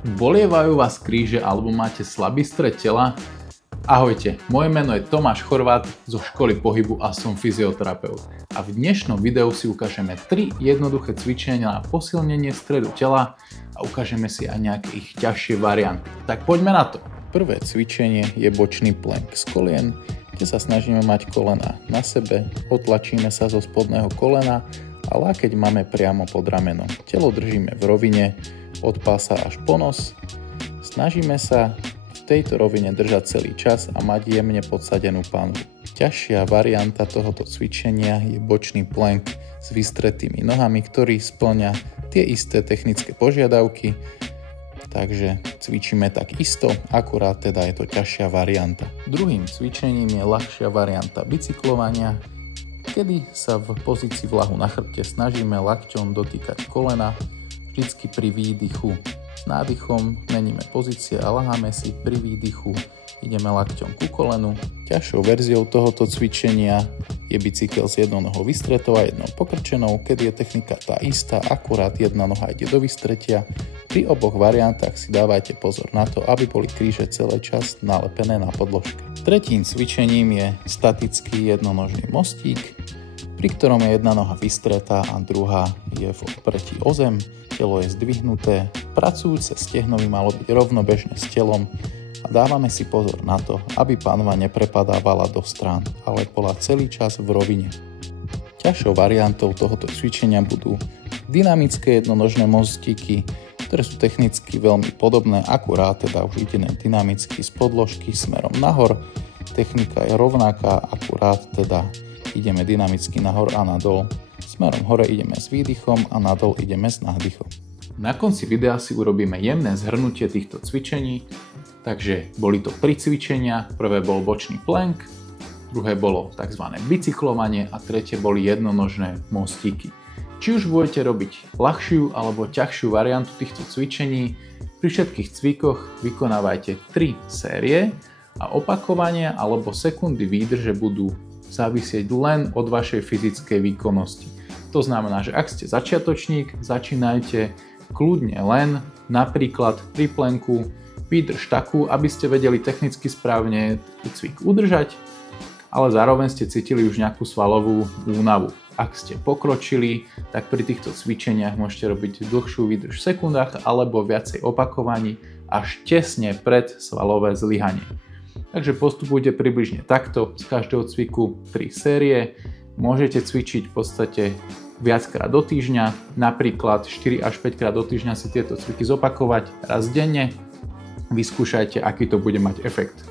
Bolievajú vás kríže alebo máte slabý stred tela? Ahojte, moje meno je Tomáš Chorvát zo školy pohybu a som fyzioterapeut. A v dnešnom videu si ukážeme 3 jednoduché cvičenia na posilnenie stredu tela a ukážeme si aj nejaké ich ťažšie varianty. Tak poďme na to. Prvé cvičenie je bočný plank z kolien, kde sa snažíme mať kolena na sebe, otlačíme sa zo spodného kolena a lákeť máme priamo pod ramenom. Telo držíme v rovine od pása až po nos. Snažíme sa v tejto rovine držať celý čas a mať jemne podsadenú panvu. Ťažšia varianta tohoto cvičenia je bočný plank s vystretými nohami, ktorý spĺňa tie isté technické požiadavky, takže cvičíme tak isto, akurát teda je to ťažšia varianta. Druhým cvičením je ľahšia varianta bicyklovania, kedy sa v pozícii vľahu na chrbte snažíme lakťom dotýkať kolena, vždycky pri výdychu. S nádychom meníme pozície a ľaháme si, pri výdychu ideme lakťom ku kolenu. Ťažšou verziou tohoto cvičenia je bicykel s jednou nohou vystretou a jednou pokrčenou, kedy je technika tá istá, akurát jedna noha ide do vystretia. Pri oboch variantách si dávajte pozor na to, aby boli kríže celý čas nalepené na podložke. Tretím cvičením je statický jednonožný mostík, pri ktorom je jedna noha vystretá a druhá je v opretí o zem. Telo je zdvihnuté, pracujúce stehno by malo byť rovnobežne s telom a dávame si pozor na to, aby panva neprepadávala do strán, ale bola celý čas v rovine. Ťažšou variantou tohoto cvičenia budú dynamické jednonožné mostíky, ktoré sú technicky veľmi podobné, akurát teda už ide dynamicky z podložky smerom nahor. Technika je rovnaká, akurát teda ideme dynamicky nahor a nadol. Smerom hore ideme s výdychom a nadol ideme s nádychom. Na konci videa si urobíme jemné zhrnutie týchto cvičení. Takže boli to 3 cvičenia. Prvé bol bočný plank, druhé bolo tzv. Bicyklovanie a tretie boli jednonožné mostíky. Či už budete robiť ľahšiu alebo ťažšiu variantu týchto cvičení, pri všetkých cvikoch vykonávajte 3 série a opakovania alebo sekundy výdrže budú závisieť len od vašej fyzickej výkonnosti. To znamená, že ak ste začiatočník, začínajte kľudne len napríklad pri planku výdrž takú, aby ste vedeli technicky správne cvik udržať, ale zároveň ste cítili už nejakú svalovú únavu. Ak ste pokročili, tak pri týchto cvičeniach môžete robiť dlhšiu výdrž v sekundách alebo viacej opakovaní až tesne pred svalové zlyhanie. Takže postupujte približne takto, z každého cviku 3 série. Môžete cvičiť v podstate viackrát do týždňa, napríklad 4 až 5 krát do týždňa si tieto cviky zopakovať raz denne. Vyskúšajte, aký to bude mať efekt.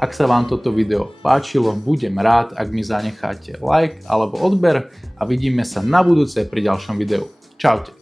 Ak sa vám toto video páčilo, budem rád, ak mi zanecháte like alebo odber a vidíme sa na budúce pri ďalšom videu. Čaute.